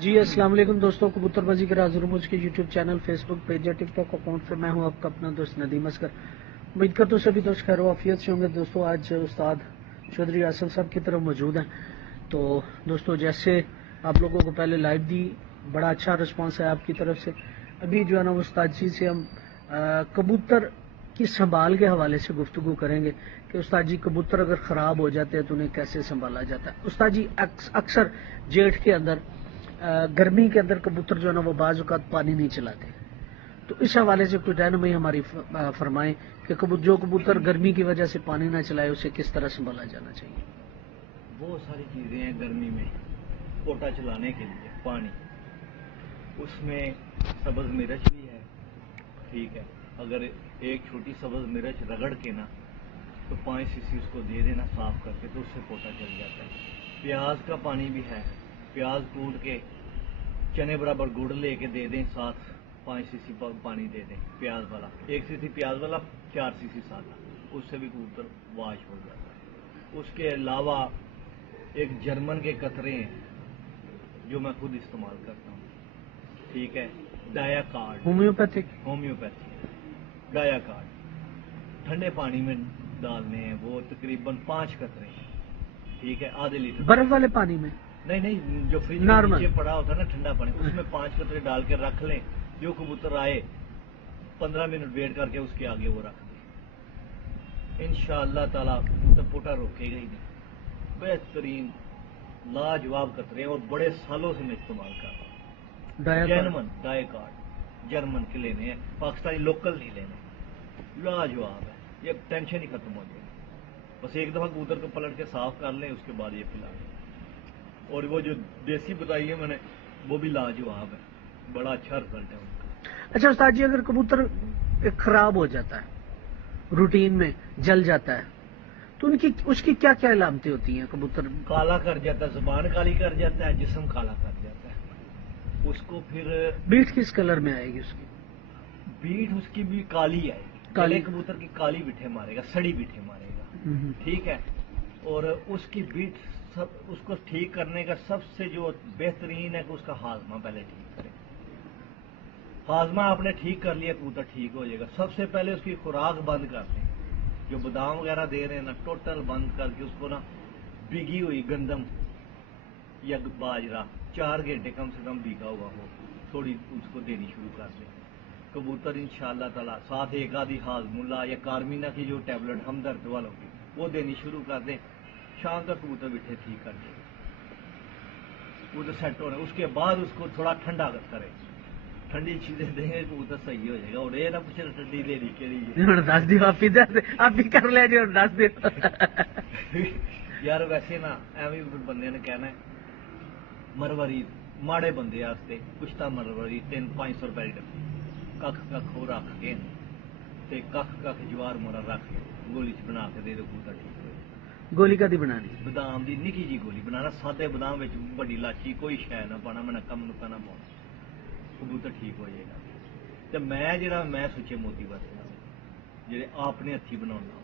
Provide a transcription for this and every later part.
जी अस्सलाम वालेकुम दोस्तों, कबूतर बाजी के राज मुझ के यूट्यूब चैनल, फेसबुक पेज या टिकटॉक अकाउंट से मैं हूं आपका अपना दोस्त नदीम असगर। उम्मीद करता हूं सभी दोस्त खैर वाफियत से होंगे। दोस्तों आज उस्ताद चौधरी आसिफ साहब की तरफ मौजूद हैं। तो दोस्तों जैसे आप लोगों को पहले लाइव दी, बड़ा अच्छा रिस्पॉन्स है आपकी तरफ से। अभी जो है ना उस्ताद जी से हम कबूतर की संभाल के हवाले से गुफ्तगू करेंगे कि उस्ताद जी कबूतर अगर ख़राब हो जाते हैं तो उन्हें कैसे संभाला जाता है। उस्ताद जी अक्सर जेठ के अंदर गर्मी के अंदर कबूतर जो है ना वो बाज़ औक़ात पानी नहीं चलाते, तो इस हवाले से कोई रहनुमाई हमारी फरमाएं कि जो कबूतर गर्मी की वजह से पानी ना चलाए उसे किस तरह संभाला जाना चाहिए। बहुत सारी चीज़ें हैं गर्मी में पोटा चलाने के लिए। पानी उसमें सब्ज़ मिर्च भी है, ठीक है। अगर एक छोटी सब्ज़ मिर्च रगड़ के ना तो 5 सीसी उसको दे देना साफ करके, तो उससे पोटा चल जाता है। प्याज का पानी भी है, प्याज कूट के चने बराबर गुड़ लेके दे दें, साथ 5 सीसी पानी दे दें प्याज वाला, 1 सीसी प्याज वाला, 4 सीसी सादा, उससे भी कबूतर वाश हो जाता है। उसके अलावा एक जर्मन के कतरे हैं जो मैं खुद इस्तेमाल करता हूँ, ठीक है। डाया कार्ड होम्योपैथी डाया कार्ड ठंडे पानी में डालने हैं, वो तकरीबन 5 कतरे हैं, ठीक है। आधे लीटर बर्फ वाले पानी में नहीं, जो फ्रिज के नीचे पड़ा होता है ना ठंडा पानी, उसमें 5 कतरे डाल के रख लें। जो कबूतर आए 15 मिनट वेट करके उसके आगे वो रख दें, इंशाअल्लाह ताला कबूतर पोटा रोकेगा ही नहीं। बेहतरीन लाजवाब कतरे और बड़े सालों से मैं इस्तेमाल कर रहा हूँ। जर्मन डाया कार्ड जर्मन के लेने हैं, पाकिस्तानी लोकल नहीं लेने। लाजवाब है, ये टेंशन ही खत्म हो जाएगी। बस एक दफा कबूतर को पलट के साफ कर लें, उसके बाद ये पिला लें। और वो जो देसी बताई है मैंने, वो भी लाजवाब है, बड़ा अच्छा रिजल्ट है उनका। अच्छा उस्ताद जी, अगर कबूतर खराब हो जाता है, रूटीन में जल जाता है, तो उसकी क्या क्या अलामतें होती हैं? कबूतर काला कर जाता है, जुबान काली कर जाता है, जिस्म काला कर जाता है। उसको फिर बीट किस कलर में आएगी उसकी? बीट उसकी भी काली आएगी, काले कबूतर की काली बिठे मारेगा, सड़ी बिठे मारेगा, ठीक है। और उसकी बीट उसको ठीक करने का सबसे जो बेहतरीन है कि उसका हाजमा पहले ठीक करें। हाजमा आपने ठीक कर लिया, कबूतर ठीक हो जाएगा। सबसे पहले उसकी खुराक बंद कर दें, जो बादाम वगैरह दे रहे हैं ना, टोटल बंद करके उसको ना भीगी हुई गंदम या बाजरा 4 घंटे कम से कम भीगा हुआ हो, थोड़ी उसको देनी शुरू कर दें। कबूतर इंशाअल्लाह ताला साथ एक आधी हाजमुल्ला या कार्मिना की जो टैबलेट हमदर्द वालों की वो देनी शुरू कर दें, शाम तक कबूतर बिठे ठीक कर देगा, कबूतर सेट हो रहा है। उसके बाद उसको थोड़ा ठंडा करें, ठंडी चीजें देंगे कबूतर सही हो जाएगा। और ये ना पूछे ठंडी लेनी के लिए दस दियो आप भी कर ले जो दस दियो यार वैसे ना एवं बंदे ने कहना है मरवरी माड़े बंदे वास्ते कुछ मरवरी 300-500 रुपए की डब्बी कख हो रख के ते कख जवार मोरा रख के गोली च बना के दे दो, कबूतर ठीक हो जाएगा। गोली कदी बनानी? बादाम की निकी जी गोली बनाना, सादे बादाम में बड़ी इलाची कोई शै ना पाना, मैं नक्का मुक्का ना पाना, कबूतर ठीक हो जाएगा। तो मैं सुचे मोती वरतना जेडे आपने हथी बनाना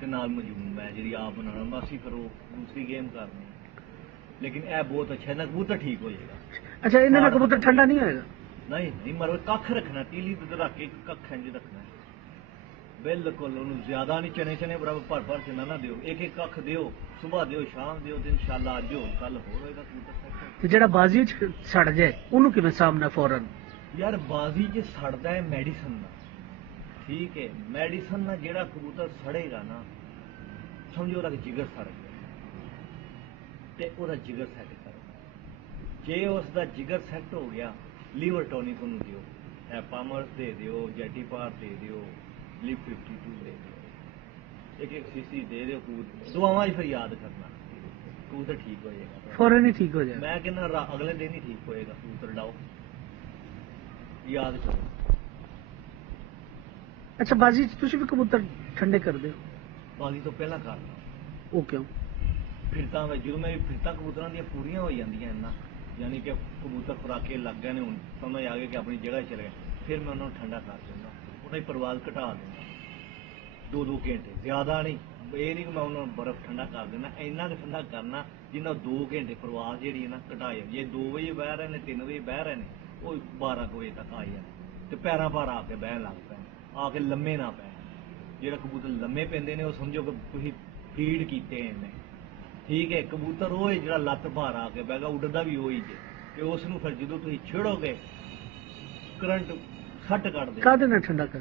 ते नाल मजून मैं जी आप बनाना, बस ही फिर वो दूसरी गेम करनी। लेकिन यह बहुत अच्छा है ना, कबूतर ठीक हो जाएगा। अच्छा इन्हें कबूतर ठंडा नहीं होएगा? नहीं मर कख रखना, तीली रख के कख इंज रखना है बिल्कुल। ज्यादा नहीं, चने बराबर भर चना ना दियो, एक एक कख दियो, सुबह दियो, शाम दियो, तो इंशाअल्लाह अज हो कल होगा कबूतर। जेड़ा बाजी सड़ जाए उन्होंने किवें सामना फौरन? यार बाजी च सड़दा है मेडिसिन ना, ठीक है। मेडिसिन ना जेड़ा कबूतर सड़ेगा ना, समझो ओदा जिगर सड़ गया ते ओदा जिगर सेट करो। जे उसका जिगर सेट हो गया, लीवर टॉनिक उन्होंने दियो, एपामर्स दे दियो, जेटीपार दे दियो, लिप 52 दे दियो, एक सीसी दे दियो। कबूतर दुआवां फिर याद करना, कबूतर ठीक हो जाएगा, फौरन ही ठीक हो जाएगा। मैं कहना अगले दिन ही ठीक होएगा कबूतर, डाओ याद करो। अच्छा बाजी तुसी भी कबूतर ठंडे कर दे? बाजी तो पहला करना। वो क्यों? फिरता जो मैं फिरता कबूतर दी पूरियां हो जांदियां ना, यानी कि कबूतर खुराके लग गए ने, हुण समझ आ गया कि अपनी जगह चले गए, फिर मैं उन्होंने ठंडा कर देना, उन्हें परवाज घटा देना 2-2 घंटे, ज्यादा नहीं ਇਹ ਨਹੀਂ ਕਿ ਮੈਂ ਉਹਨਾਂ ਨੂੰ ਬਰਫ਼ ਠੰਡਾ ਕਰ ਦੇਣਾ, ਇੰਨਾ ਕੁ ਠੰਡਾ ਕਰਨਾ ਜਿੰਨਾ 2 ਘੰਟੇ ਪ੍ਰਵਾਸ ਜਿਹੜੀ ਹੈ ਨਾ ਘਟਾਏ। ਜੇ 2 ਵਜੇ ਬਹਿ ਰਹੇ ਨੇ 3 ਵਜੇ ਬਹਿ ਰਹੇ ਨੇ ਉਹ 12 ਵਜੇ ਤੱਕ ਆ ਜਾਣ ਤੇ ਪੈਰਾਂ ਭਾਰ ਆ ਕੇ ਬਹਿਣ ਲੱਗ ਪੈਣ, ਆ ਕੇ ਲੰਮੇ ਨਾ ਪੈਣ। ਜਿਹੜਾ ਕਬੂਤਰ ਲੰਮੇ ਪੈਂਦੇ ਨੇ ਉਹ ਸਮਝੋ ਕਿ ਤੁਸੀਂ ਫੀਡ ਕੀਤੇ ਨੇ, ਠੀਕ ਹੈ। ਕਬੂਤਰ ਉਹ ਹੈ ਜਿਹੜਾ ਲੱਤ ਭਾਰ ਆ ਕੇ ਬਹਿਗਾ, ਉੱਡਦਾ ਵੀ ਉਹੀ ਜੇ, ਤੇ ਉਸ ਨੂੰ ਫਿਰ ਜਦੋਂ ਤੁਸੀਂ ਛੇੜੋਗੇ ਕਰੰਟ ਸੱਟ ਕੱਢ ਦੇ। ਕਾਹਦੇ ਨਾਲ ਠੰਡਾ ਕਰ?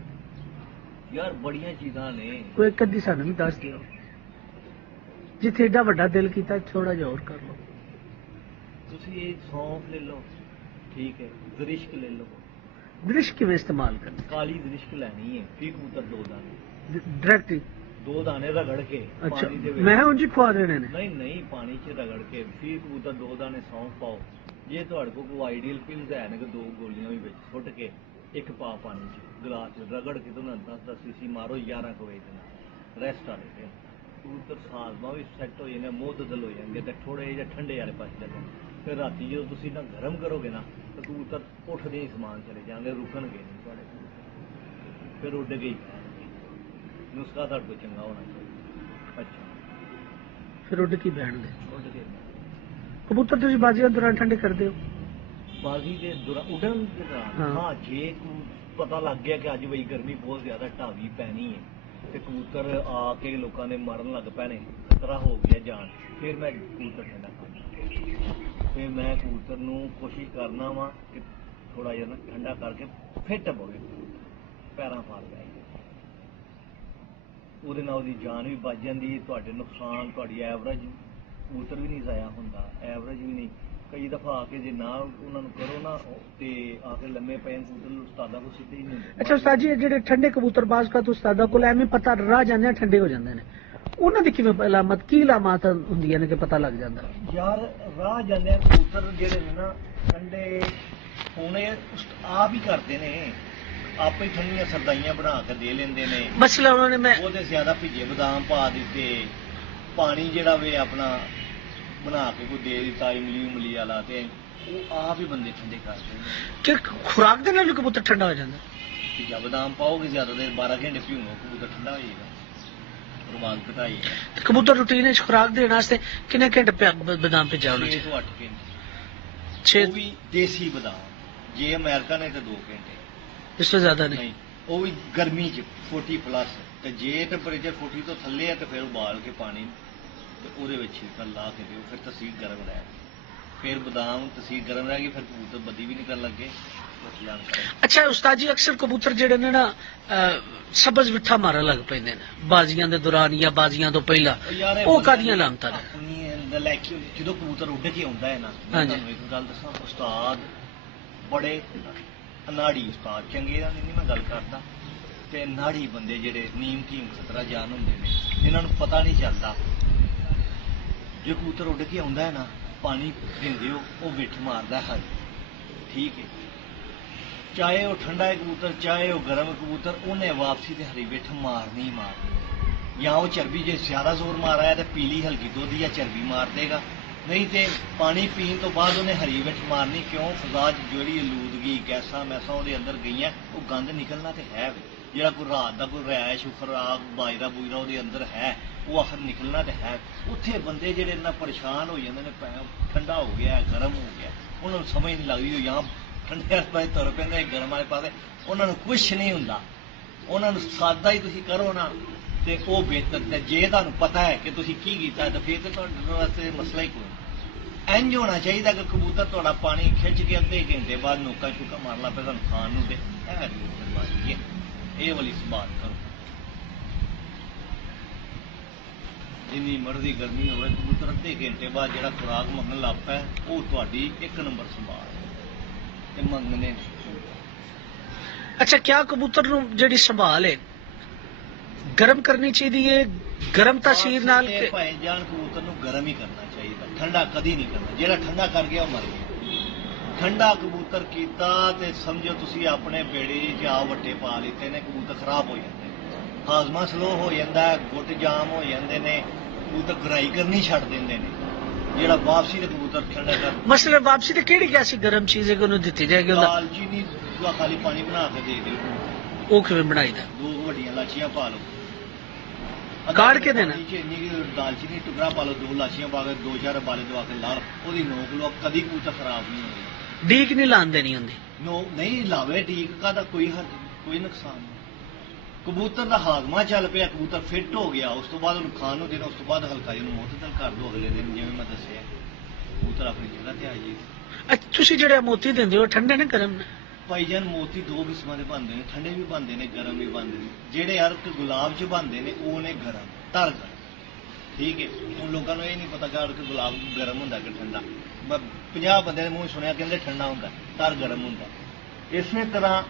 ਯਾਰ ਬੜੀਆਂ ਚੀਜ਼ਾਂ ਨੇ, ਕੋਈ ਇੱਕ ਅੱਧੀ ਸਾਨੂੰ ਵੀ ਦੱਸ ਦਿਓ। ਜਿੱਥੇ ਏਡਾ ਵੱਡਾ ਦਿਲ ਕੀਤਾ ਥੋੜਾ ਜਿਹਾ ਹੋਰ ਕਰ ਲਓ। ਤੁਸੀਂ ਇਹ ਸੌਂਫ ਲੈ ਲਓ, ਠੀਕ ਹੈ, ਦਰਿਸ਼ਕ ਲੈ ਲਓ। ਦ੍ਰਿਸ਼ ਕਿਵੇਂ ਇਸਤੇਮਾਲ ਕਰਨਾ? ਕਾਲੀ ਦਰਿਸ਼ਕ ਲੈਣੀ ਹੈ, ਫੀ ਕਬੂਤਰ 2 ਦਾਣੇ, ਡਾਇਰੈਕਟ? 2 ਦਾਣੇ ਰਗੜ ਕੇ ਅੱਛਾ, ਪਾਣੀ ਦੇ ਵਿੱਚ। ਮੈਂ ਉਂਝ ਹੀ ਖਵਾ ਦੇਣੇ ਨੇ? ਨਹੀਂ ਨਹੀਂ, ਪਾਣੀ 'ਚ ਰਗੜ ਕੇ ਫੀ ਕਬੂਤਰ 2 ਦਾਣੇ ਸੌਂਫ ਪਾਓ। ਜੇ ਤੁਹਾਡੇ ਕੋਲ ਕੋਈ ਆਈਡੀਅਲ ਪਿਲਸ ਹੈ ਨੇ ਕਿ 2 ਗੋਲੀਆਂ ਵੀ ਵਿੱਚ ਸੁੱਟ ਕੇ ਇੱਕ ਪਾ ਪਾਣੀ 'ਚ ਗਲਾਸ 'ਚ ਰਗੜ ਕੇ ਤੁਹਾਨੂੰ 10-10 ਸੀਸੀ ਮਾਰੋ 11 ਕੁ ਵਜੇ ਦੇ ਨਾਲ ਰੈਸਟ ਵਾਲੇ ਤੇ ਕਬੂਤਰ ਸਾਜ਼ਮਾ ਵੀ ਸੈੱਟ ਹੋ ਜਾਂਦੇ, ਮੁੱਤਦਲ ਹੋ ਜਾਂਦੇ ਤੇ ਥੋੜੇ ਜਿਹੇ ਠੰਡੇ ਵਾਲੇ ਪਾਸੇ ਚੱਲਣ। ਫਿਰ ਰਾਤੀ ਜਦੋਂ ਤੁਸੀਂ ਨਾ ਗਰਮ ਕਰੋਗੇ ਨਾ ਤਾਂ ਕਬੂਤਰ ਉੱਠਦੇ ਹੀ ਸਮਾਨ ਚਲੇ ਜਾਣਗੇ, ਰੁਕਣਗੇ ਨਹੀਂ ਤੁਹਾਡੇ ਕਬੂਤਰ, ਫਿਰ ਉੱਡ ਗਏ। ਨੁਸਖਾ ਤੁਹਾਡੇ ਕੋਲ ਚੰਗਾ ਹੋਣਾ ਚਾਹੀਦਾ। ਅੱਛਾ, ਫਿਰ ਉੱਡ ਕੀ ਬਹਿਣਗੇ? ਉੱਡ ਕੇ ਕਬੂਤਰ ਤੁਸੀਂ ਬਾਜ਼ੀਆਂ ਦੌਰਾਨ ਠੰਡੇ ਕਰਦੇ ਹੋ? ਬਾਜ਼ੀ ਦੇ ਦੌਰਾਨ ਉੱਡਣ ਦੇ ਦੌਰਾਨ ਹਾਂ, ਜੇ ਪਤਾ ਲੱਗ ਗਿਆ ਕਿ ਅੱਜ ਬਈ ਗਰਮੀ ਬਹੁਤ ਜ਼ਿਆਦਾ ਢਾਵੀ ਪੈਣੀ ਹੈ ਤੇ ਕਬੂਤਰ ਆ ਕੇ ਲੋਕਾਂ ਦੇ ਮਰਨ ਲੱਗ ਪੈਣੇ, ਖਤਰਾ ਹੋ ਗਿਆ ਜਾਨ, ਫਿਰ ਮੈਂ ਕਬੂਤਰ ਠੰਡਾ ਕਰਦਾ। ਫਿਰ ਮੈਂ ਕਬੂਤਰ ਨੂੰ ਕੋਸ਼ਿਸ਼ ਕਰਨਾ ਵਾ ਕਿ ਥੋੜਾ ਜਿਹਾ ਨਾ ਠੰਡਾ ਕਰਕੇ ਫਿੱਟ ਪਵੇ, ਪੈਰਾਂ ਫਾੜ ਜਾਏ, ਉਹਦੇ ਨਾਲ ਉਹਦੀ ਜਾਨ ਵੀ ਬਚ ਜਾਂਦੀ ਹੈ। ਤੁਹਾਡੇ ਨੁਕਸਾਨ, ਤੁਹਾਡੀ ਐਵਰੇਜ ਕਬੂਤਰ ਵੀ ਨਹੀਂ ਜ਼ਾਇਆ ਹੁੰਦਾ, ਐਵਰੇਜ ਵੀ ਨਹੀਂ। ਕਈ ਦਫਾ ਆ ਕੇ ਜੇ ਨਾ ਉਹਨਾਂ ਨੂੰ ਕਰੋ ਨਾ ਤੇ ਆ ਕੇ ਲੰਮੇ ਪਏ ਕਬੂਤਰ ਉਸਤਾਦਾਂ ਕੋਲ ਸਿੱਧੇ ਹੀ ਨਹੀਂ ਹੁੰਦੇ। ਅੱਛਾ ਉਸਤਾਦ ਜੀ, ਜਿਹੜੇ ਠੰਡੇ ਕਬੂਤਰ ਬਾਜ਼ ਕਾ ਉਸਤਾਦਾਂ ਕੋਲ ਐਵੇਂ ਪਤਾ ਰਾਹ ਜਾਂਦੇ ਆ ਠੰਡੇ ਹੋ ਜਾਂਦੇ ਨੇ, ਉਹਨਾਂ ਦੀ ਕਿਵੇਂ ਅਲਾਮਤ, ਕੀ ਅਲਾਮਤ ਹੁੰਦੀਆਂ ਨੇ ਕਿ ਪਤਾ ਲੱਗ ਜਾਂਦਾ? ਯਾਰ ਰਾਹ ਜਾਂਦੇ ਕਬੂਤਰ ਜਿਹੜੇ ਨੇ ਨਾ ਠੰਡੇ ਹੋਣੇ ਆਪ ਹੀ ਕਰਦੇ ਨੇ, ਆਪੇ ਹੀ ਠੰਡੀਆਂ ਸਰਦਾਈਆਂ ਬਣਾ ਕੇ ਦੇ ਲੈਂਦੇ ਨੇ। ਮਸਲਾ ਉਹਨਾਂ ਨੇ ਮੈਂ ਉਹਦੇ ਜ਼ਿਆਦਾ ਭਿੱਜੇ ਬਦਾਮ ਪਾ ਦਿੱਤੇ, ਪਾਣੀ ਜਿਹੜਾ ਵੇ ਆਪਣਾ ਬਣਾ ਕੇ ਕੋਈ ਦੇ ਦਿੱਤਾ ਇਮਲੀ ਵਾਲਾ, ਤੇ ਉਹ ਆਪ ਹੀ ਬੰਦੇ ਠੰਡੇ ਕਰਦੇ ਨੇ। ਕਿ ਖੁਰਾਕ ਦੇ ਨਾਲ ਵੀ ਕਬੂਤਰ ਠੰਡਾ ਹੋ ਜਾਂਦਾ? ਭਿੱਜਾ ਬਦਾਮ ਪਾਓਗੇ ਜ਼ਿਆਦਾ ਦੇਰ 12 ਘੰਟੇ ਪੀਓਗੇ ਕਬੂਤਰ ਠੰਡਾ ਹੋ ਜਾਏਗਾ, ਪ੍ਰਵਾਹ ਘਟਾਏਗਾ। ਕਬੂਤਰ ਰੂਟੀਨ ਵਿੱਚ ਖੁਰਾਕ ਦੇਣ ਵਾਸਤੇ ਕਿੰਨੇ ਘੰਟੇ ਬਦਾਮ ਭਿੱਜਾ ਹੋਣਾ 6 ਚਾਹੀਦਾ? ਤੋਂ 8 ਘੰਟੇ, 6 ਉਹ ਵੀ ਦੇਸੀ ਬਦਾਮ। ਜੇ ਅਮਰੀਕਾ ਨੇ ਤੇ 2 ਘੰਟੇ, ਇਸ ਤੋਂ ਜ਼ਿਆਦਾ ਨਹੀਂ। ਉਹ ਵੀ ਗਰਮੀ 'ਚ 40+, ਤੇ ਜੇ ਟੈਂਪਰੇਚਰ 40 ਤੋਂ ਥੱਲੇ ਹੈ ਤੇ ਫਿਰ ਉਬਾਲ ਕੇ ਪਾਣੀ ਤੇ ਉਹਦੇ ਵਿੱਚ ਛਿਲਕਾ ਲਾ ਕੇ ਦਿਓ, ਫਿਰ ਤਸੀਰ ਗਰਮ ਰਹਿ, ਫਿਰ ਬਦਾਮ ਤਸੀਰ ਗਰਮ ਰਹਿ ਗਈ, ਫਿਰ ਕਬੂਤਰ ਬੱਦੀ ਵੀ ਨਹੀਂ ਕਰਨ ਲੱਗੇ। ਅੱਛਾ ਉਸਤਾਦ ਜੀ, ਅਕਸਰ ਕਬੂਤਰ ਜਿਹੜੇ ਨੇ ਨਾ ਸਬਜ਼ ਮਿੱਠਾ ਮਾਰਨ ਲੱਗ ਪੈਂਦੇ ਨੇ ਬਾਜ਼ੀਆਂ ਦੇ ਦੌਰਾਨ ਜਾਂ ਬਾਜ਼ੀਆਂ ਤੋਂ ਪਹਿਲਾਂ, ਉਹ ਕਾਹਦੀਆਂ ਲਾਮਤਾਂ ਨੇ? ਜਦੋਂ ਕਬੂਤਰ ਉੱਡ ਕੇ ਆਉਂਦਾ ਹੈ ਨਾ, ਮੈਂ ਤੁਹਾਨੂੰ ਇੱਕ ਗੱਲ ਦੱਸਾਂ, ਉਸਤਾਦ ਬੜੇ ਅਨਾੜੀ ਉਸਤਾਦ, ਚੰਗੇ ਦਾ ਨਹੀਂ ਮੈਂ ਗੱਲ ਕਰਦਾ, ਤੇ ਨਾੜੀ ਬੰਦੇ ਜਿਹੜੇ ਨੀਮ ਕੀਮ ਖਤਰਾ ਜਾਨ ਹੁੰਦੇ ਨੇ, ਇਹਨਾਂ ਨੂੰ ਪਤਾ ਨਹੀਂ ਚੱਲਦਾ। ਜੇ ਕਬੂਤਰ ਉੱਡ ਕੇ ਆਉਂਦਾ ਹੈ ਨਾ, ਪਾਣੀ ਦਿੰਦੇ ਹੋ ਉਹ ਵਿੱਠ ਮਾਰਦਾ ਹਰ, ਠੀਕ ਹੈ, ਚਾਹੇ ਉਹ ਠੰਡਾ ਹੈ ਕਬੂਤਰ ਚਾਹੇ ਉਹ ਗਰਮ ਕਬੂਤਰ, ਉਹਨੇ ਵਾਪਸੀ ਤੇ ਹਰੀ ਵਿੱਠ ਮਾਰਨੀ ਮਾਰਨੀ। ਜਾਂ ਉਹ ਚਰਬੀ ਜੇ ਜ਼ਿਆਦਾ ਜ਼ੋਰ ਮਾਰ ਆਇਆ ਤੇ ਪੀਲੀ ਹਲਕੀ ਦੁੱਧ ਜਾਂ ਚਰਬੀ ਮਾਰ ਦੇਗਾ, ਨਹੀਂ ਤੇ ਪਾਣੀ ਪੀਣ ਤੋਂ ਬਾਅਦ ਉਹਨੇ ਹਰੀ ਵਿੱਠ ਮਾਰਨੀ। ਕਿਉਂ? ਫਜ਼ਾ 'ਚ ਜਿਹੜੀ ਆਲੂਦਗੀ ਗੈਸਾਂ ਮੈਸਾਂ ਉਹਦੇ ਅੰਦਰ ਗਈਆਂ, ਉਹ ਗੰਦ ਨਿਕਲਣਾ ਤੇ ਹੈ। ਜਿਹੜਾ ਕੋਈ ਰਾਤ ਦਾ ਕੋਈ ਰਿਹਾਇਸ਼ ਖੁਰਾਕ ਬਾਜਰਾ ਬੂਜਰਾ ਉਹਦੇ ਅੰਦਰ ਹੈ, ਉਹ ਆਖਰ ਨਿਕਲਣਾ ਤੇ ਹੈ। ਉੱਥੇ ਬੰਦੇ ਜਿਹੜੇ ਇੰਨਾ ਪਰੇਸ਼ਾਨ ਹੋ ਜਾਂਦੇ ਨੇ, ਠੰਡਾ ਹੋ ਗਿਆ ਗਰਮ ਹੋ ਗਿਆ, ਉਹਨਾਂ ਨੂੰ ਸਮਝ ਨਹੀਂ ਲੱਗਦੀ। ਜਾਂ ਠੰਡੇ ਵਾਲੇ ਪਾਸੇ ਤੁਰ ਪੈਂਦੇ, ਗਰਮ ਵਾਲੇ ਪਾਸੇ, ਉਹਨਾਂ ਨੂੰ ਕੁਛ ਨਹੀਂ ਹੁੰਦਾ। ਉਹਨਾਂ ਨੂੰ ਸਾਦਾ ਹੀ ਤੁਸੀਂ ਕਰੋ ਨਾ ਤੇ ਉਹ ਬਿਹਤਰ। ਤੇ ਜੇ ਤੁਹਾਨੂੰ ਪਤਾ ਹੈ ਕਿ ਤੁਸੀਂ ਕੀ ਕੀਤਾ ਤਾਂ ਫਿਰ ਤੇ ਤੁਹਾਡੇ ਵਾਸਤੇ ਮਸਲਾ ਹੀ ਕੋਈ। ਇੰਝ ਹੋਣਾ ਚਾਹੀਦਾ ਕਿ ਕਬੂਤਰ ਤੁਹਾਡਾ ਪਾਣੀ ਖਿੱਚ ਕੇ ਅੱਧੇ ਘੰਟੇ ਬਾਅਦ ਨੋਕਾ ਸ਼ੁਕਾ ਮਾਰ ਲਾ ਪਿਆ ਤੁਹਾਨੂੰ ਖਾਣ ਨੂੰ, ਤੇ ਇਹ ਵਾਲੀ ਸੰਭਾਲ ਕਰੋ। ਜਿੰਨੀ ਮਰਜ਼ੀ ਗਰਮੀ ਹੋਵੇ, ਕਬੂਤਰ ਅੱਧੇ ਘੰਟੇ ਬਾਅਦ ਜਿਹੜਾ ਖੁਰਾਕ ਮੰਗਣ ਲੱਗ ਪਿਆ, ਉਹ ਤੁਹਾਡੀ 1 ਨੰਬਰ ਸੰਭਾਲ ਤੇ ਮੰਗਣੇ। ਅੱਛਾ, ਕਿਆ ਕਬੂਤਰ ਨੂੰ ਜਿਹੜੀ ਸੰਭਾਲ ਹੈ ਗਰਮ ਕਰਨੀ ਚਾਹੀਦੀ ਹੈ? ਗਰਮ ਤਾਸੀਰ ਨਾਲ ਭਾਵੇਂ ਜਾਨ ਕਬੂਤਰ ਨੂੰ ਗਰਮ ਹੀ ਕਰਨਾ ਚਾਹੀਦਾ, ਠੰਡਾ ਕਦੀ ਨਹੀਂ ਕਰਨਾ। ਜਿਹੜਾ ਠੰਡਾ ਕਰ ਗਿਆ ਉਹ ਮਰ ਗਿਆ। ਠੰਡਾ ਕਬੂਤਰ ਕੀਤਾ ਤੇ ਸਮਝੋ ਤੁਸੀਂ ਆਪਣੇ ਬੇੜੇ 'ਚ ਆ ਵੱਟੇ ਪਾ ਲਿੱਤੇ ਨੇ, ਕਬੂਤਰ ਖਰਾਬ ਹੋ ਜਾਂਦੇ ਨੇ, ਹਾਜ਼ਮਾ ਸਲੋ ਹੋ ਜਾਂਦਾ, ਗੁੱਟ ਜਾਮ ਹੋ ਜਾਂਦੇ ਨੇ, ਕਬੂਤਰ ਗਰਾਈ ਕਰਨੀ ਛੱਡ ਦਿੰਦੇ ਨੇ। ਜਿਹੜਾ ਵਾਪਸੀ ਦੇ ਕਬੂਤਰ ਠੰਡਾ ਕਰ, ਮਸਲਾ ਵਾਪਸੀ ਤੇ ਕਿਹੜੀ ਐਸੀ ਗਰਮ ਚੀਜ਼ ਹੈ ਕਿ ਉਹਨੂੰ ਦਿੱਤੀ ਜਾਏਗੀ? ਦਾਲਚੀਨੀ ਦਾ ਖਾਲੀ ਪਾਣੀ ਬਣਾ ਕੇ ਦੇ ਦਿਓ। ਉਹ ਕਿਵੇਂ ਬਣਾਈਦਾ? 2 ਵੱਡੀਆਂ ਲਾਚੀਆਂ ਪਾ ਲਓ, ਕਾੜ ਕੇ ਦੇਣਾ ਇੰਨੀ ਦਾਲਚੀਨੀ ਟੁਕੜਾ ਪਾ ਲਓ, 2 ਲਾਚੀਆਂ ਪਾ ਕੇ 2-4 ਉਬਾਲੇ ਦਵਾ ਕੇ ਲਾ ਲਓ, ਉਹਦੀ ਨੋਕ ਲਓ, ਕਦੀ ਕਬੂਤਰ ਖਰਾਬ ਨਹੀਂ ਹੋਏਗਾ। ਡੀਕ ਨਹੀਂ ਲਾਣ ਦੇਣੀ ਹੁੰਦੀ। ਨਹੀਂ ਲਾਵੇ ਡੀਕ ਦਾ ਕੋਈ ਕੋਈ ਨੁਕਸਾਨ ਨਹੀਂ। ਕਬੂਤਰ ਦਾ ਹਾਜ਼ਮਾ ਚੱਲ ਪਿਆ, ਕਬੂਤਰ ਫਿੱਟ ਹੋ ਗਿਆ, ਉਸ ਤੋਂ ਬਾਅਦ ਉਹਨੂੰ ਖਾਣ ਨੂੰ ਦੇਣਾ, ਉਸ ਤੋਂ ਬਾਅਦ ਹਲਕਾ ਜਿਹੀ ਮੁਅਤਦਲ ਕਰ ਦਿਓ ਅਗਲੇ ਦਿਨ, ਜਿਵੇਂ ਮੈਂ ਦੱਸਿਆ ਕਬੂਤਰ ਆਪਣੀ ਜਗ੍ਹਾ ਤੇ ਆ ਜਾਏ। ਅੱਛਾ, ਤੁਸੀਂ ਜਿਹੜੇ ਮੋਤੀ ਦਿੰਦੇ ਹੋ ਠੰਡੇ ਨੇ ਗਰਮ ਨੇ? ਭਾਈ ਜਾਨ ਮੋਤੀ 2 ਕਿਸਮਾਂ ਦੇ ਬਣਦੇ ਨੇ, ਠੰਡੇ ਵੀ ਬਣਦੇ ਨੇ, ਗਰਮ ਵੀ ਬਣਦੇ ਨੇ। ਜਿਹੜੇ ਯਾਰ ਗੁਲਾਬ 'ਚ ਬਣਦੇ ਨੇ ਉਹ ਨੇ ਗਰਮ, ਧਰ ਗਰਮ, ਠੀਕ ਹੈ। ਹੁਣ ਲੋਕਾਂ ਨੂੰ ਇਹ ਨਹੀਂ ਪਤਾ ਕਿ ਗੁਲਾਬ ਗਰਮ ਹੁੰਦਾ ਕਿ ਠੰਡਾ। ਮੈਂ 50 ਬੰਦੇ ਦੇ ਮੂੰਹ ਸੁਣਿਆ ਕਹਿੰਦੇ ਠੰਡਾ ਹੁੰਦਾ, ਧਰ ਗਰਮ ਹੁੰਦਾ। ਇਸੇ ਤਰ੍ਹਾਂ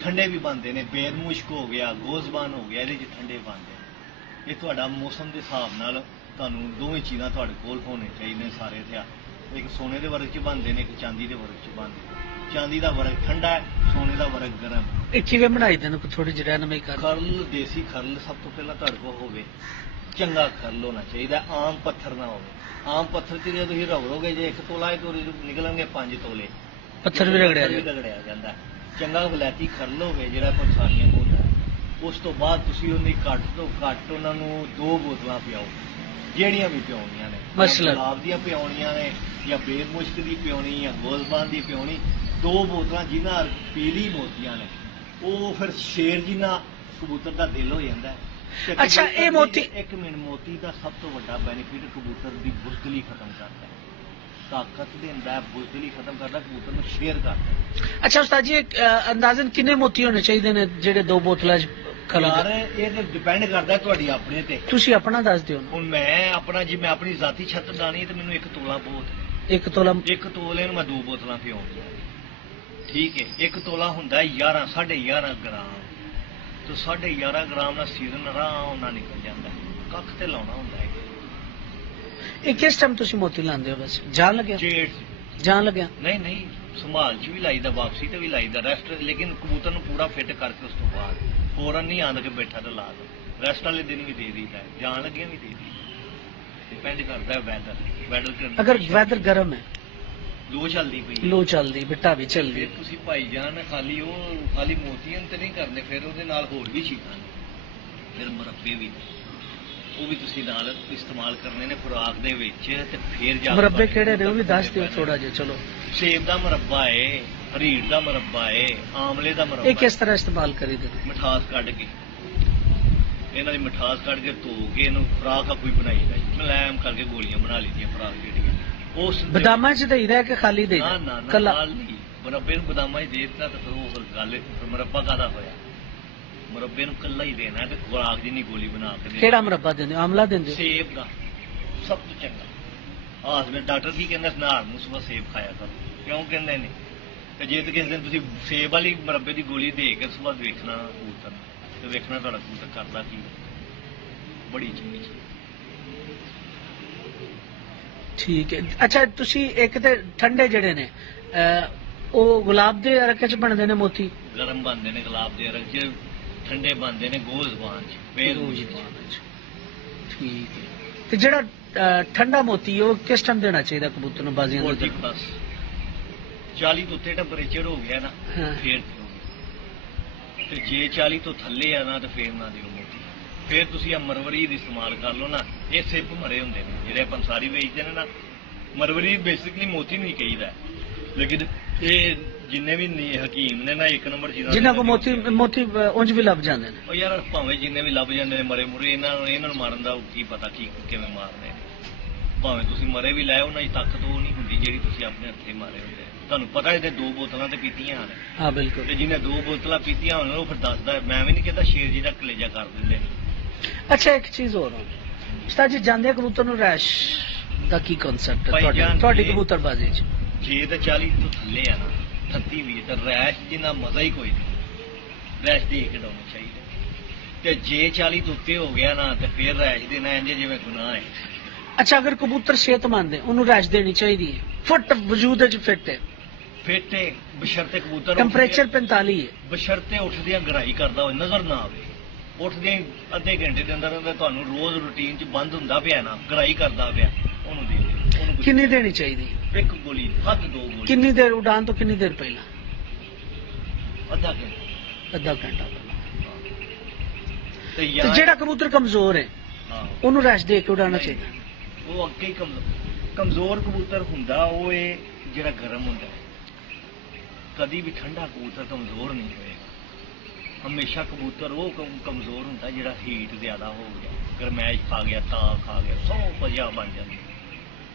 ਠੰਡੇ ਵੀ ਬਣਦੇ ਨੇ, ਬੇਦ ਮੁਸ਼ਕ ਹੋ ਗਿਆ, ਗੋਜ਼ਬਾਨ ਹੋ ਗਿਆ, ਇਹਦੇ 'ਚ ਠੰਡੇ ਬਣਦੇ ਨੇ। ਇਹ ਤੁਹਾਡਾ ਮੌਸਮ ਦੇ ਹਿਸਾਬ ਨਾਲ ਤੁਹਾਨੂੰ ਦੋਵੇਂ ਚੀਜ਼ਾਂ ਤੁਹਾਡੇ ਕੋਲ ਹੋਣੇ ਚਾਹੀਦੇ ਨੇ ਸਾਰੇ ਹਥਿਆਰ। ਇੱਕ ਸੋਨੇ ਦੇ ਵਰਗ 'ਚ ਬਣਦੇ ਨੇ, ਇੱਕ ਚਾਂਦੀ ਦੇ ਵਰਗ 'ਚ ਬਣਦੇ ਨੇ। ਚਾਂਦੀ ਦਾ ਵਰਗ ਠੰਡਾ ਹੈ, ਸੋਨੇ ਦਾ ਵਰਗ ਗਰਮ। ਇਹ ਕਿਵੇਂ ਬਣਾਈ ਦੇ ਨੇ? ਥੋੜੀ ਜਿਹੀ ਰਹਿਨਮਾਈ ਕਰ। ਖਰਲ, ਦੇਸੀ ਖਰਲ ਸਭ ਤੋਂ ਪਹਿਲਾਂ ਤੁਹਾਡੇ ਕੋਲ ਹੋਵੇ, ਚੰਗਾ ਖਰਲ ਹੋਣਾ ਚਾਹੀਦਾ, ਆਮ ਪੱਥਰ ਨਾ ਹੋਵੇ। ਆਮ ਪੱਥਰ 'ਚ ਜੇ ਤੁਸੀਂ ਰਗੜੋਗੇ, ਜੇ 1 ਤੋਲਾ ਹੈ ਤਾਂ ਨਿਕਲਣਗੇ 5 ਤੋਲੇ। ਪੱਥਰ ਵੀ ਰਗੜਿਆ ਜਾਂਦਾ। ਚੰਗਾ ਵਲੈਤੀ ਖਰਲ ਹੋਵੇ ਜਿਹੜਾ ਪੰਸਾਰੀਆਂ ਕੋਲ ਹੁੰਦਾ। ਉਸ ਤੋਂ ਬਾਅਦ ਤੁਸੀਂ ਉਹਦੀ ਘੱਟ ਤੋਂ ਘੱਟ ਉਹਨਾਂ ਨੂੰ 2 ਬੋਤਲਾਂ ਪਿਆਓ, ਜਿਹੜੀਆਂ ਵੀ ਪਿਆਉਣੀਆਂ ਨੇ। ਮਸਲਨ ਗੁਲਾਬ ਦੀਆਂ ਪਿਆਉਣੀਆਂ ਨੇ, ਜਾਂ ਬੇਦ ਮੁਸ਼ਕ ਦੀ ਪਿਆਉਣੀ, ਜਾਂ ਗੋਜ਼ਬਾਨ ਦੀ ਪਿਆਉਣੀ। 2 ਬੋਤਲਾਂ ਜਿਨ੍ਹਾਂ ਪੀਲੀ ਮੋਤੀਆਂ ਨੇ, ਉਹ ਫਿਰ ਸ਼ੇਰ ਜਿੰਨਾ ਕਬੂਤਰ ਦਾ ਦਿਲ ਹੋ ਜਾਂਦਾ ਹੈ। ਅੱਛਾ, ਇਹ ਮੋਤੀ 1 ਮਿੰਟ ਮੋਤੀ ਦਾ ਸਭ ਤੋਂ ਵੱਡਾ ਬੈਨੀਫਿਟ ਕਬੂਤਰ ਦੀ ਬੁਜ਼ਦਿਲੀ ਖਤਮ ਕਰਦਾ ਹੈ, ਤਾਕਤ ਦਿੰਦਾ ਹੈ, ਬੁਜ਼ਦਿਲੀ ਖਤਮ ਕਰਦਾ, ਕਬੂਤਰ ਨੂੰ ਸ਼ੇਰ ਕਰਦਾ। ਅੱਛਾ ਉਸਤਾਦ ਜੀ, ਅੰਦਾਜ਼ਨ ਕਿੰਨੇ ਮੋਤੀ ਹੋਣੇ ਚਾਹੀਦੇ ਨੇ ਜਿਹੜੇ 2 ਬੋਤਲਾਂ 'ਚ ਯਾਰ ਇਹ ਤੇ ਡਿਪੈਂਡ ਕਰਦਾ ਤੁਹਾਡੀ ਆਪਣੇ ਤੇ। ਤੁਸੀਂ ਆਪਣਾ ਦੱਸ ਦਿਓ। ਹੁਣ ਮੈਂ ਆਪਣਾ, ਜੇ ਮੈਂ ਆਪਣੀ ਜ਼ਾਤੀ ਛੱਤ ਡਾਣੀ ਤੇ ਮੈਨੂੰ 1 ਤੋਲਾ ਬਹੁਤ ਹੈ। 1 ਤੋਲਾ 1 ਤੋਲੇ ਨੂੰ ਮੈਂ 2 ਬੋਤਲਾਂ ਪਿਆਉਂਗਾ, ਠੀਕ ਹੈ। 1 ਤੋਲਾ ਹੁੰਦਾ 11 11.5 ਗ੍ਰਾਮ, ਤੇ 11.5 ਗ੍ਰਾਮ ਦਾ ਸੀਜ਼ਨ ਆਰਾਮ ਨਾਲ ਨਿਕਲ ਜਾਂਦਾ। ਕੱਖ ਤੇ ਲਾਉਣਾ ਹੁੰਦਾ ਹੈ। ਇਹ ਕਿਸ ਟਾਈਮ ਤੁਸੀਂ ਮੋਤੀ ਲਾਉਂਦੇ ਹੋ? ਬਸ ਜਾਣ ਲੱਗਿਆ? ਜਾਣ ਲੱਗਿਆ? ਨਹੀਂ, ਸੰਭਾਲ 'ਚ ਵੀ ਲਾਈਦਾ, ਵਾਪਸੀ ਤੇ ਵੀ ਲਾਈਦਾ, ਰੈਸਟ। ਲੇਕਿਨ ਕਬੂਤਰ ਨੂੰ ਪੂਰਾ ਫਿੱਟ ਕਰਕੇ ਉਸ ਤੋਂ ਬਾਅਦ ਫੌਰਨ ਨਹੀਂ ਆਂਦਾ ਕਿ ਬੈਠਾ ਤਾਂ ਲਾ ਦੋ। ਰੈਸਟ ਵਾਲੇ ਦਿਨ ਵੀ ਦੇ ਦਈਦਾ, ਜਾਣ ਲੱਗਿਆ ਵੀ ਦੇ ਦਈਦਾ। ਡਿਪੈਂਡ ਕਰਦਾ ਵੈਦਰ। ਅਗਰ ਵੈਦਰ ਗਰਮ ਹੈ, ਲੋ ਚੱਲਦੀ ਪਈ, ਲੋ ਚੱਲਦੀ, ਬਿੱਟਾ ਵੀ ਚੱਲਦੀ, ਫਿਰ ਤੁਸੀਂ ਭਾਈ ਜਾਨ ਖਾਲੀ ਮੋਤੀਆਂ ਤੇ ਨਹੀਂ ਕਰਨੇ, ਫਿਰ ਉਹਦੇ ਨਾਲ ਹੋਰ ਵੀ ਚੀਜ਼ਾਂ ਨੇ, ਫਿਰ ਮੁਰੱਬੇ ਵੀ, ਉਹ ਵੀ ਤੁਸੀਂ ਨਾਲ ਇਸਤੇਮਾਲ ਕਰਨੇ ਨੇ ਖੁਰਾਕ ਦੇ ਵਿੱਚ। ਤੇ ਫਿਰ ਜਾ ਮੁਰੱਬੇ ਕਿਹੜੇ ਨੇ ਉਹ ਵੀ ਦੱਸ ਦਿਓ ਥੋੜਾ ਜਿਹਾ। ਚਲੋ, ਸੇਬ ਦਾ ਮੁਰੱਬਾ ਏ, ਹਰੀੜ ਦਾ ਮੁਰੱਬਾ ਏ, ਆਮਲੇ ਦਾ ਮੁਰੱਬਾ। ਇਹ ਕਿਸ ਤਰ੍ਹਾਂ ਇਸਤੇਮਾਲ ਕਰੀਦੇ? ਮਿਠਾਸ ਕੱਢ ਕੇ, ਇਹਨਾਂ ਦੀ ਮਿਠਾਸ ਕੱਢ ਕੇ ਧੋ ਕੇ ਇਹਨੂੰ ਖੁਰਾਕ ਕੋਈ ਬਣਾਈਦਾ, ਮੁਲਾਇਮ ਕਰਕੇ ਗੋਲੀਆਂ ਬਣਾ ਲਈਆਂ ਖੁਰਾਕ ਜਿਹੜੀਆਂ। ਉਸ ਬਦਾਮਾਂ 'ਚ ਦੇਈਦਾ ਕਿ ਖਾਲੀ ਦੇਈਦਾ? ਨਾ ਨਹੀਂ, ਮੁਰੱਬੇ ਨੂੰ ਬਦਾਮਾਂ 'ਚ ਦੇ ਦਿੱਤਾ ਤਾਂ ਫਿਰ ਉਹ ਗੱਲ ਮੁਰੱਬਾ ਕਾਹਦਾ ਹੋਇਆ। ਮੁਰੱਬੇ ਨੂੰ ਕੱਲਾ ਹੀ ਦੇਣਾ ਤੇ ਖੁਰਾਕ ਜਿੰਨੀ ਗੋਲੀ ਬਣਾ ਕੇ। ਕਿਹੜਾ ਮੁਰੱਬਾ ਦਿੰਦੇ ਹੋ? ਆਮਲਾ ਦਿੰਦੇ ਹੋ? ਸੇਬ ਦਾ ਸਭ ਤੋਂ ਚੰਗਾ। ਆਸਵੇਂ ਡਾਕਟਰ ਕੀ ਕਹਿੰਦਾ, ਨਹਾਰ ਨੂੰ ਸੁਬਹ ਸੇਬ ਖਾਇਆ ਕਰੋ। ਕਿਉਂ ਕਹਿੰਦੇ ਨੇ? ਤੇ ਜੇ ਕਿਸੇ ਦਿਨ ਤੁਸੀਂ ਸੇਬ ਵਾਲੀ ਮੁਰੱਬੇ ਦੀ ਗੋਲੀ ਦੇ ਕੇ ਸੁਬਹ ਵੇਖਣਾ ਕਬੂਤਰ ਤੇ ਵੇਖਣਾ ਤੁਹਾਡਾ ਕਬੂਤਰ ਕਰਦਾ ਕੀ। ਬੜੀ ਚੰਗੀ ਚੀਜ਼। ਠੀਕ ਹੈ। ਅੱਛਾ, ਤੁਸੀਂ ਇੱਕ ਤੇ ਠੰਡੇ ਜਿਹੜੇ ਨੇ ਉਹ ਗੁਲਾਬ ਦੇ ਅਰਕ 'ਚ ਬਣਦੇ ਨੇ ਮੋਤੀ? ਗਰਮ ਬਣਦੇ ਨੇ ਗੁਲਾਬ ਦੇ ਅਰਕ 'ਚ, ਠੰਡੇ ਬਣਦੇ ਨੇ ਗੋਜ਼ਬਾਨ 'ਚ, ਬੇਦ ਮੁਸ਼ਕ 'ਚ। ਠੀਕ ਹੈ। ਤੇ ਜਿਹੜਾ ਠੰਡਾ ਮੋਤੀ ਉਹ ਕਿਸ ਟਾਈਮ ਦੇਣਾ ਚਾਹੀਦਾ ਕਬੂਤਰ ਨੂੰ ਬਾਜ਼ੀਆਂ ਦੇ? 40 ਤੋਂ ਉੱਤੇ ਟੈਂਪਰੇਚਰ ਹੋ ਗਿਆ ਨਾ, ਫੇਰ ਤੇ ਜੇ 40 ਤੋਂ ਥੱਲੇ ਆ ਨਾ ਤੇ ਫੇਰ ਨਾ ਦਿਓ ਮੋਤੀ। ਫੇਰ ਤੁਸੀਂ ਆ ਮਰਵਰੀ ਦੀ ਇਸਤੇਮਾਲ ਕਰ ਲਓ ਨਾ। ਇਹ ਸਿਪ ਮਰੇ ਹੁੰਦੇ ਨੇ ਜਿਹੜੇ ਪੰਸਾਰੀ ਵੇਚਦੇ ਨੇ ਨਾ। ਮਰਵਰੀ ਬੇਸਿਕਲੀ ਮੋਤੀ ਨੂੰ ਹੀ ਕਹੀਦਾ, ਲੇਕਿਨ ਇਹ ਜਿੰਨੇ ਵੀ ਹਕੀਮ ਨੇ ਨਾ 1 ਨੰਬਰ ਜਿਨ੍ਹਾਂ ਕੋ ਮੋਤੀ ਉਂਝ ਵੀ ਲੱਭ ਜਾਂਦੇ ਨੇ। ਉਹ ਯਾਰ ਭਾਵੇਂ ਜਿੰਨੇ ਵੀ ਲੱਭ ਜਾਂਦੇ ਨੇ ਮਰੇ ਮੁਰੇ, ਇਹਨਾਂ ਨੂੰ ਮਾਰਨ ਦਾ ਕੀ ਪਤਾ ਕਿਵੇਂ ਮਾਰਦੇ। ਭਾਵੇਂ ਤੁਸੀਂ ਮਰੇ ਵੀ ਲਾਏ, ਉਹਨਾਂ ਦੀ ਤਾਕਤ ਉਹ ਨਹੀਂ ਹੁੰਦੀ ਜਿਹੜੀ ਤੁਸੀਂ ਆਪਣੇ ਹੱਥੇ ਮਾਰੇ ਹੁੰਦੇ। ਤੁਹਾਨੂੰ ਪਤਾ ਇਹਦੇ 2 ਬੋਤਲਾਂ ਤੇ ਪੀਤੀਆਂ ਹਨ। ਹਾਂ ਬਿਲਕੁਲ। ਤੇ ਜਿਹਨੇ 2 ਬੋਤਲਾਂ ਪੀਤੀਆਂ ਹੋਣ ਉਹ ਫਿਰ ਦੱਸਦਾ। ਮੈਂ ਵੀ ਨਹੀਂ ਕਹਿੰਦਾ ਸ਼ੇਰ ਜੀ ਦਾ ਕਲੇਜਾ ਕਰ ਦਿੰਦੇ ਨੇ। ਅੱਛਾ, ਇੱਕ ਚੀਜ਼ ਹੋਰ ਉਸਤਾਦ ਜੀ, ਜਾਂਦੇ ਕਬੂਤਰ ਨੂੰ ਰੈਸ਼ ਦਾ ਕੀ ਕਨਸੈਪਟ ਹੈ ਤੁਹਾਡੀ ਕਬੂਤਰਬਾਜ਼ੀ 'ਚ? ਜੇ ਤਾਂ 40 ਤੋਂ ਥੱਲੇ ਆ ਨਾ, 38 ਵੀ ਤਾਂ ਰੈਸ਼ ਜਿੰਨਾ ਮਜ਼ਾ ਹੀ ਕੋਈ ਨਹੀਂ। ਰੈਸ਼ ਦੇ ਕੇ ਡਾਉਣਾ ਚਾਹੀਦਾ। ਤੇ ਜੇ 40 ਤੋਂ ਉੱਤੇ ਹੋ ਗਿਆ ਨਾ ਤੇ ਫਿਰ ਰੈਸ਼ ਦੇਣਾ ਇੰਜ ਜਿਵੇਂ ਗੁਨਾਹ ਹੈ। ਅੱਛਾ, ਅਗਰ ਕਬੂਤਰ ਸਿਹਤਮੰਦ ਹੈ ਉਹਨੂੰ ਰੈਸ਼ ਦੇਣੀ ਚਾਹੀਦੀ ਹੈ? ਫੁੱਟ ਵਜੂਦ 'ਚ ਫਿੱਟ ਹੈ, ਫਿੱਟ ਹੈ, ਬਸ਼ਰਤੇ ਕਬੂਤਰ ਟੈਂਪਰੇਚਰ 45 ਹੈ, ਬਸ਼ਰਤੇ ਉੱਠਦਿਆਂ ਗਰਾਈ ਕਰਦਾ ਹੋਵੇ, ਨਜ਼ਰ ਨਾ ਆਵੇ। ਉੱਠਦਿਆਂ ਅੱਧੇ ਘੰਟੇ ਦੇ ਅੰਦਰ ਤੁਹਾਨੂੰ ਰੋਜ਼ ਰੂਟੀਨ 'ਚ ਬੰਦ ਹੁੰਦਾ ਪਿਆ ਨਾ, ਗਰਾਈ ਕਰਦਾ ਪਿਆ, ਉਹਨੂੰ ਦੇ ਦਿਓ। ਉਹਨੂੰ ਕਿੰਨੀ ਦੇਣੀ ਚਾਹੀਦੀ? 1 ਗੋਲੀ, ਹੱਦ 2 ਗੋਲੀ। ਕਿੰਨੀ ਦੇਰ ਉਡਾਨ ਤੋਂ ਕਿੰਨੀ ਦੇਰ ਪਹਿਲਾਂ? ਅੱਧਾ ਘੰਟਾ ਪਹਿਲਾਂ। ਤੇ ਜਿਹੜਾ ਕਬੂਤਰ ਕਮਜ਼ੋਰ ਹੈ ਉਹਨੂੰ ਰੈਸਟ ਦੇ ਕੇ ਉਡਾਉਣਾ ਚਾਹੀਦਾ। ਉਹ ਅੱਗੇ ਹੀ ਕਮਜ਼ੋਰ ਕਬੂਤਰ ਹੁੰਦਾ, ਉਹ ਇਹ ਜਿਹੜਾ ਗਰਮ ਹੁੰਦਾ ਹੈ। ਕਦੀ ਵੀ ਠੰਡਾ ਕਬੂਤਰ ਕਮਜ਼ੋਰ ਨਹੀਂ ਹੋਏਗਾ। ਹਮੇਸ਼ਾ ਕਬੂਤਰ ਉਹ ਕਮਜ਼ੋਰ ਹੁੰਦਾ ਜਿਹੜਾ ਹੀਟ ਜ਼ਿਆਦਾ ਹੋ ਗਿਆ, ਗਰਮੈਸ਼ ਖਾ ਗਿਆ, ਤਾਂ ਖਾ ਗਿਆ, ਸੌ ਵਜ੍ਹਾ ਬਣ ਜਾਂਦੀ।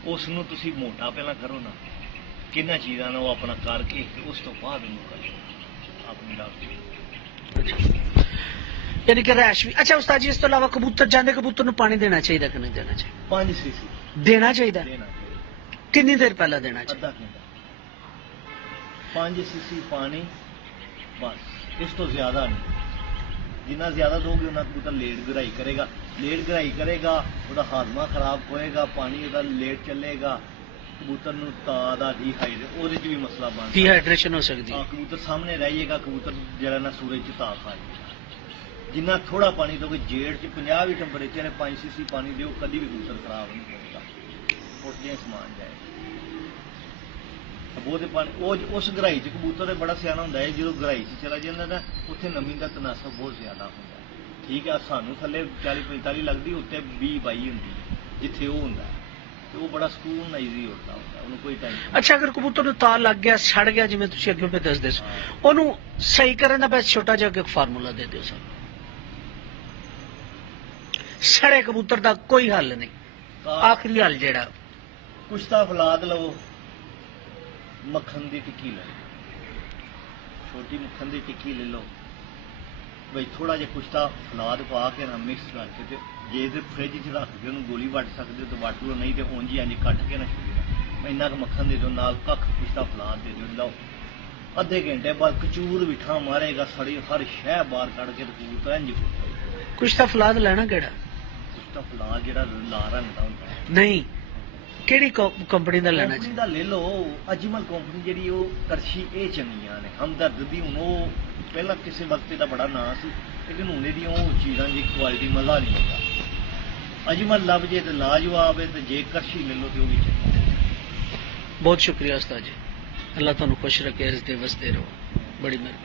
ਉਸ ਨੂੰ ਤੁਸੀਂ ਮੋਟਾ ਪਹਿਲਾਂ ਕਰੋ ਨਾ, ਕਿੰਨਾ ਚੀਜ਼ਾਂ ਨੂੰ ਉਹ ਆਪਣਾ ਕਰਕੇ ਉਸ ਤੋਂ ਬਾਅਦ ਉਹਨੂੰ ਕਰੋ ਆਪਣੀ ਡਾਕਟਰ। ਯਾਨੀ ਕਿ ਰੈਸ਼ ਵੀ। ਅੱਛਾ ਉਸਤਾਦ ਜੀ, ਇਸ ਤੋਂ ਇਲਾਵਾ ਕਬੂਤਰ ਜਾਂਦੇ ਕਬੂਤਰ ਨੂੰ ਪਾਣੀ ਦੇਣਾ ਚਾਹੀਦਾ ਕਿ ਨਹੀਂ ਦੇਣਾ ਚਾਹੀਦਾ? 5 cc ਦੇਣਾ ਚਾਹੀਦਾ। ਕਿੰਨੀ ਦੇਰ ਪਹਿਲਾਂ ਦੇਣਾ ਚਾਹੀਦਾ? ਅੱਧਾ ਘੰਟਾ 5 cc ਪਾਣੀ ਬਸ, ਇਸ ਤੋਂ ਜ਼ਿਆਦਾ ਨਹੀਂ। ਜਿੰਨਾ ਜ਼ਿਆਦਾ ਦੋਗੇ ਉਹਨਾਂ ਕਬੂਤਰ ਲੇਟ ਗਰਾਈ ਕਰੇਗਾ, ਉਹਦਾ ਹਾਜ਼ਮਾ ਖਰਾਬ ਹੋਏਗਾ, ਪਾਣੀ ਉਹਦਾ ਲੇਟ ਚੱਲੇਗਾ, ਕਬੂਤਰ ਨੂੰ ਤਾਂ ਦਾ ਉਹਦੇ 'ਚ ਵੀ ਮਸਲਾ ਬਣ ਡੀਹਾਈਡਰੇਸ਼ਨ ਹੋ ਸਕਦੀ ਹੈ। ਕਬੂਤਰ ਸਾਹਮਣੇ ਰਹਿ ਜਾਏਗਾ, ਕਬੂਤਰ ਜਿਹੜਾ ਨਾ ਸੂਰਜ 'ਚ ਤਾਂ ਖਾ ਜਾਏਗਾ। ਜਿੰਨਾ ਥੋੜਾ ਪਾਣੀ ਦੋਗੇ, ਜੇੜ 'ਚ 50 ਵੀ ਟੈਂਪਰੇਚਰ ਹੈ, 5 cc ਪਾਣੀ ਦਿਓ, ਕਦੀ ਵੀ ਕਬੂਤਰ ਖਰਾਬ ਨਹੀਂ ਹੋਏਗਾ, ਉੱਠ ਜੇ ਸਮਾਨ ਜਾਏਗਾ। ਉਹਦੇ ਪਾਣੀ ਉਹ ਉਸ ਗਰਾਈ 'ਚ ਕਬੂਤਰ ਬੜਾ ਸਿਆਣਾ ਹੁੰਦਾ ਹੈ, ਜਦੋਂ ਗਰਾਈ 'ਚ ਚਲਾ ਜਾਂਦਾ ਨਾ ਉੱਥੇ ਨਮੀ ਦਾ ਤਨਾਸਬ ਬਹੁਤ ਜ਼ਿਆਦਾ ਹੁੰਦਾ। ਠੀਕ ਹੈ, ਸਾਨੂੰ ਥੱਲੇ 40-45 ਲੱਗਦੀ, ਉੱਤੇ 20-22 ਹੁੰਦੀ ਹੈ ਜਿੱਥੇ ਉਹ ਹੁੰਦਾ, ਤੇ ਉਹ ਬੜਾ ਸਕੂਨ ਈਜ਼ੀ ਉੱਡਦਾ ਹੁੰਦਾ, ਉਹਨੂੰ ਕੋਈ ਟੈਨਸ਼ਨ। ਅੱਛਾ, ਅਗਰ ਕਬੂਤਰ ਨੂੰ ਤਾਰ ਲੱਗ ਗਿਆ, ਸੜ ਗਿਆ, ਜਿਵੇਂ ਤੁਸੀਂ ਅੱਗੇ ਪੇ ਦੱਸਦੇ ਸੀ, ਉਹਨੂੰ ਸਹੀ ਕਰਨ ਦਾ ਬਸ ਛੋਟਾ ਜਿਹਾ ਇੱਕ ਫਾਰਮੂਲਾ ਦੇ ਦਿਓ ਸਾਨੂੰ। ਸੜੇ ਕਬੂਤਰ ਦਾ ਕੋਈ ਹੱਲ ਨਹੀਂ, ਆਖਰੀ ਹੱਲ ਜਿਹੜਾ ਕੁਛ ਤਾਂ ਫਲਾਦ ਲਵੋ, ਮੱਖਣ ਦੀ ਟਿੱਕੀ ਲੈ ਲਓ, ਛੋਟੀ ਮੱਖਣ ਦੀ ਟਿੱਕੀ ਲੈ ਲਓ ਬਈ, ਥੋੜਾ ਜਿਹਾ ਕੁਛ ਤਾਂ ਫਲਾਦ ਪਾ ਕੇ ਨਾ ਮਿਕਸ ਕਰਕੇ, ਤੇ ਜੇ ਤੇ ਫ੍ਰਿਜ 'ਚ ਰੱਖ ਕੇ ਉਹਨੂੰ ਗੋਲੀ ਵੱਟ ਸਕਦੇ ਹੋ ਤਾਂ ਵੱਟ ਲਓ, ਨਹੀਂ ਤੇ ਉਂਝ ਹੀ ਕੱਟ ਕੇ ਨਾ ਛੱਡੋ। ਇੰਨਾ ਕੁ ਮੱਖਣ ਦੇ ਦਿਓ, ਨਾਲ ਕੱਖ ਕੁਛ ਤਾਂ ਫਲਾਦ ਦੇ ਦਿਓ, ਲਓ ਅੱਧੇ ਘੰਟੇ ਬਾਅਦ ਕਚੂਰ ਵਿਠਾ ਮਾਰੇਗਾ, ਸੜੀ ਹਰ ਸ਼ਹਿ ਬਾਹਰ ਕੱਢ ਕੇ ਕਬੂਤਰ ਇੰਝ ਕੁਛ ਤਾਂ ਫਲਾਦ ਲੈਣਾ ਕਿਹੜਾ? ਕੁਛ ਤਾਂ ਫਲਾਦ ਜਿਹੜਾ ਲਾਲ ਰੰਗ ਦਾ ਹੁੰਦਾ ਨਹੀਂ, ਕਿਹੜੀ ਕੰਪਨੀ ਦਾ ਲੈਣਾ? ਕੰਪਨੀ ਦਾ ਲੈ ਲਓ, ਅਜਮਲ ਕੰਪਨੀ ਜਿਹੜੀ, ਉਹ ਕਰਸ਼ੀ ਇਹ ਚੰਗੀਆਂ ਨੇ। ਹਮਦਰਦ ਦੀ ਹੁਣ ਉਹ ਪਹਿਲਾਂ ਕਿਸੇ ਵਕਤ ਦਾ ਬੜਾ ਨਾਂ ਸੀ, ਲੇਕਿਨ ਹੁਣ ਇਹਦੀਆਂ ਉਹ ਚੀਜ਼ਾਂ ਦੀ ਕੁਆਲਿਟੀ ਮਜ਼ਾ ਨਹੀਂ ਆਉਂਦਾ। ਅਜਮਲ ਲੱਭ ਜੇ ਤੇ ਲਾਜਵਾਬ ਹੈ, ਤੇ ਜੇ ਕਰਸ਼ੀ ਲੈ ਲਓ ਤੇ ਉਹ ਵੀ ਚੰਗੀ। ਬਹੁਤ ਸ਼ੁਕਰੀਆ ਉਸਤਾਦ ਜੀ, ਅੱਲਾਹ ਤੁਹਾਨੂੰ ਖੁਸ਼ ਰੱਖੇ, ਰਿਜ਼ਕ ਵਸਦੇ ਰਹੋ, ਬੜੀ ਮਿਹਰਬਾਨੀ।